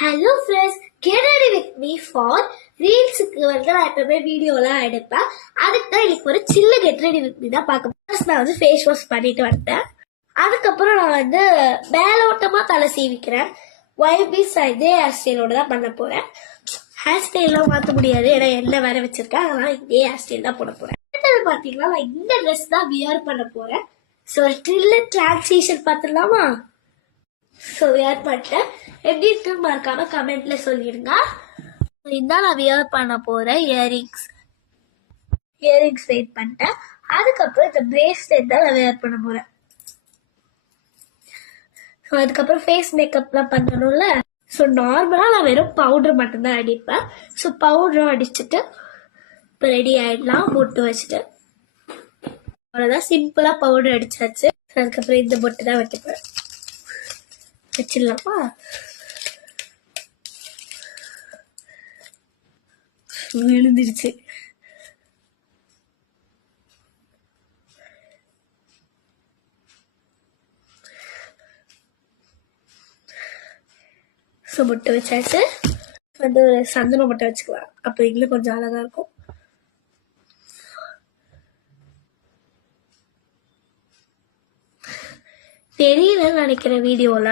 Hello friends, get ready with me for ரீல்ஸுக்கு வந்து நான் எப்பவுமே வீடியோலாம் எடுப்பேன். அதுக்கு தான் இன்னைக்கு ஒரு சில்ல கெட் ரெடி வித் மீ தான் பார்க்க போகிறேன். நான் வந்து ஃபேஸ் வாஷ் பண்ணிட்டு வந்தேன். அதுக்கப்புறம் நான் வந்து மேலோட்டமாக தலை சீவிக்கிறேன். ஒய்பீஸ் இதே ஹேர் ஸ்டைலோட தான் பண்ண போகிறேன். ஹேர் ஸ்டைல்லாம் மாற்ற முடியாது, ஏன்னா எண்ணெய் வேற வச்சிருக்கேன். அதனால இதே ஹேர் ஸ்டைல் தான் போட போகிறேன். பார்த்தீங்கன்னா நான் இந்த ட்ரெஸ் தான் வியர் பண்ண போகிறேன். ஸோ ட்ரில்ல டிரான்சிஷன் பார்த்துடலாமா? ஸோ வியர் பண்ணிட்டேன். எப்படி இருக்குன்னு மறக்காம கமெண்ட்ல சொல்லிடுங்க. இதான் நான் வியர் பண்ண போறேன். இயரிங்ஸ் வெயிட் பண்ணிட்டேன். அதுக்கப்புறம் இந்த பிரேஸ்லெட் தான் நான் வியர் பண்ண போறேன். ஸோ அதுக்கப்புறம் ஃபேஸ் மேக்கப்லாம் பண்ணணும்ல. ஸோ நார்மலாக நான் வெறும் பவுடர் மட்டும்தான் அடிப்பேன். ஸோ பவுடரும் அடிச்சுட்டு இப்போ ரெடி ஆயிடலாம். பொட்டு வச்சுட்டு அவ்வளோதான், சிம்பிளா பவுடர் அடிச்சாச்சு. அதுக்கப்புறம் இந்த பொட்டு தான் வைக்கப்போறேன். வச்சிடலாமா? விழுந்துருச்சு. முட்டை வச்சாச்சு. வந்து ஒரு சந்தன முட்டை வச்சுக்கலாம், அப்போ இன்னும் கொஞ்சம் அழகா இருக்கும். தெரியலன்னு நினைக்கிறேன் வீடியோல.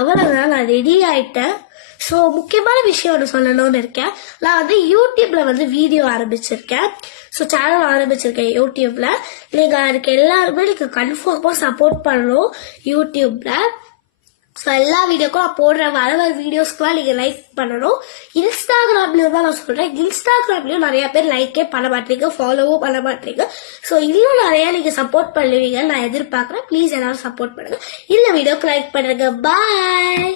அவ்வளவுதான், நான் ரெடி ஆயிட்டேன். ஸோ முக்கியமான விஷயம் ஒன்று சொல்லணும்னு இருக்கேன். நான் வந்து யூடியூப்ல வந்து வீடியோ ஆரம்பிச்சிருக்கேன். ஸோ சேனல் ஆரம்பிச்சிருக்கேன் யூடியூப்ல. நீங்க அதுக்கு எல்லாருமே நீங்க கன்ஃபார்மா சப்போர்ட் பண்ணணும் யூடியூப்ல. ஸோ எல்லா வீடியோக்கும் நான் போடுற வர வீடியோஸ்க்குலாம் நீங்க லைக் பண்ணணும். இன்ஸ்டாகிராம்லயும் தான் நான் சொல்றேன். இன்ஸ்டாகிராம்லயும் நிறைய பேர் லைக்கே பண்ண மாட்டீங்க, ஃபாலோவும் பண்ண மாட்டீங்க. ஸோ இன்னும் நிறைய நீங்க சப்போர்ட் பண்ணுவீங்க நான் எதிர்பார்க்கறேன். ப்ளீஸ் எல்லாரும் சப்போர்ட் பண்ணுங்க. இந்த வீடியோக்கு லைக் பண்ணுங்க. பாய்.